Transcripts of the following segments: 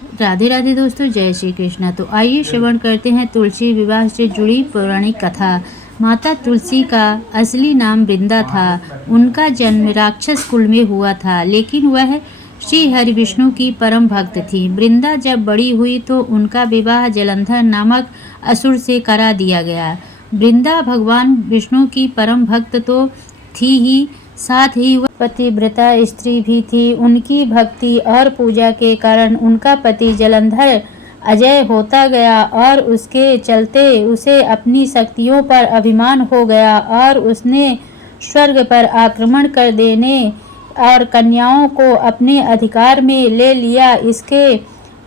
राधे राधे दोस्तों, जय श्री कृष्णा। तो आइए श्रवण करते हैं तुलसी विवाह से जुड़ी पौराणिक कथा। माता तुलसी का असली नाम वृंदा था। उनका जन्म राक्षस कुल में हुआ था, लेकिन वह श्री हरि विष्णु की परम भक्त थी। वृंदा जब बड़ी हुई तो उनका विवाह जलंधर नामक असुर से करा दिया गया। वृंदा भगवान विष्णु की परम भक्त तो थी ही, साथ ही वह पतिव्रता स्त्री भी थी। उनकी भक्ति और पूजा के कारण उनका पति जलंधर अजय होता गया और उसके चलते उसे अपनी शक्तियों पर अभिमान हो गया और उसने स्वर्ग पर आक्रमण कर देने और कन्याओं को अपने अधिकार में ले लिया। इसके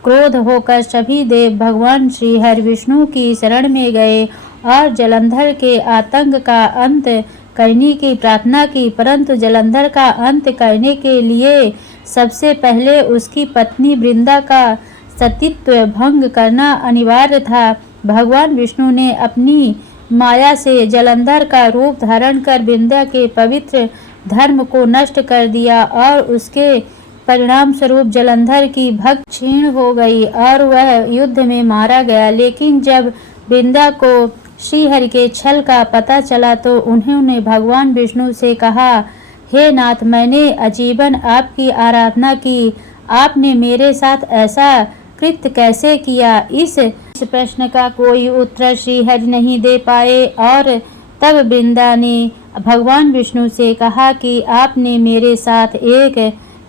क्रोध होकर सभी देव भगवान श्री हरि विष्णु की शरण में गए और जलंधर के आतंक का अंत करने की प्रार्थना की, परंतु जलंधर का अंत करने के लिए सबसे पहले उसकी पत्नी वृंदा का सतीत्व भंग करना अनिवार्य था। भगवान विष्णु ने अपनी माया से जलंधर का रूप धारण कर वृंदा के पवित्र धर्म को नष्ट कर दिया और उसके परिणाम स्वरूप जलंधर की भक्ति क्षीण हो गई और वह युद्ध में मारा गया। लेकिन जब वृंदा को श्रीहरि के छल का पता चला तो उन्होंने भगवान विष्णु से कहा, हे नाथ, मैंने आजीवन आपकी आराधना की, आपने मेरे साथ ऐसा कृत्य कैसे किया? इस प्रश्न का कोई उत्तर श्रीहरि नहीं दे पाए और तब वृंदा ने भगवान विष्णु से कहा कि आपने मेरे साथ एक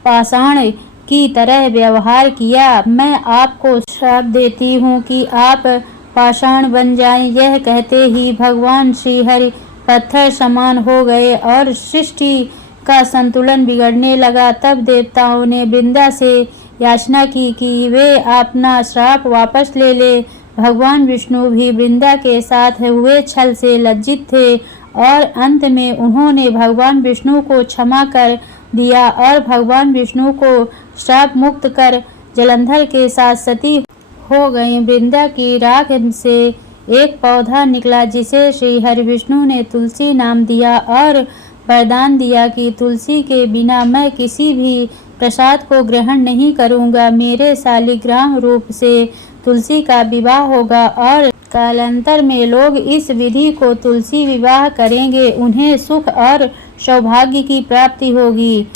पाषाण की तरह व्यवहार किया। मैं आपको श्राप देती हूँ कि आप पाषाण बन जाएं। यह कहते ही भगवान श्रीहरि पत्थर समान हो गए और सृष्टि का संतुलन बिगड़ने लगा। तब देवताओं ने वृंदा से याचना की कि वे अपना श्राप वापस ले ले। भगवान विष्णु भी वृंदा के साथ हुए छल से लज्जित थे और अंत में उन्होंने भगवान विष्णु को क्षमा कर दिया और भगवान विष्णु को श्राप मुक्त कर जलंधर के साथ सती हो गई। वृंदा की राख से एक पौधा निकला जिसे श्री हरि विष्णु ने तुलसी नाम दिया और वरदान दिया कि तुलसी के बिना मैं किसी भी प्रसाद को ग्रहण नहीं करूंगा। मेरे शालिग्राम रूप से तुलसी का विवाह होगा और कालांतर में लोग इस विधि को तुलसी विवाह करेंगे। उन्हें सुख और सौभाग्य की प्राप्ति होगी।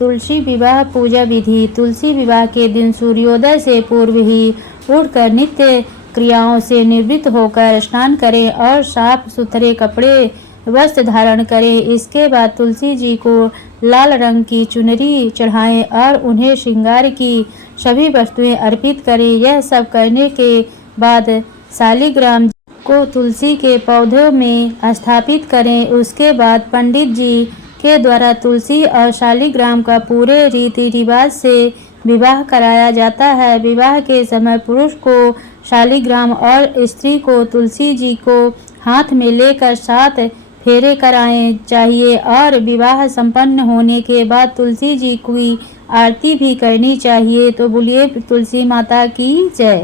तुलसी विवाह पूजा विधि। तुलसी विवाह के दिन सूर्योदय से पूर्व ही उठकर नित्य क्रियाओं से निवृत्त होकर स्नान करें और साफ सुथरे कपड़े वस्त्र धारण करें। इसके बाद तुलसी जी को लाल रंग की चुनरी चढ़ाएं और उन्हें श्रृंगार की सभी वस्तुएं अर्पित करें। यह सब करने के बाद शालिग्राम को तुलसी के पौधों में स्थापित करें। उसके बाद पंडित जी के द्वारा तुलसी और शालिग्राम का पूरे रीति रिवाज से विवाह कराया जाता है। विवाह के समय पुरुष को शालिग्राम और स्त्री को तुलसी जी को हाथ में लेकर 7 फेरे कराए चाहिए और विवाह संपन्न होने के बाद तुलसी जी की आरती भी करनी चाहिए। तो बोलिए तुलसी माता की जय।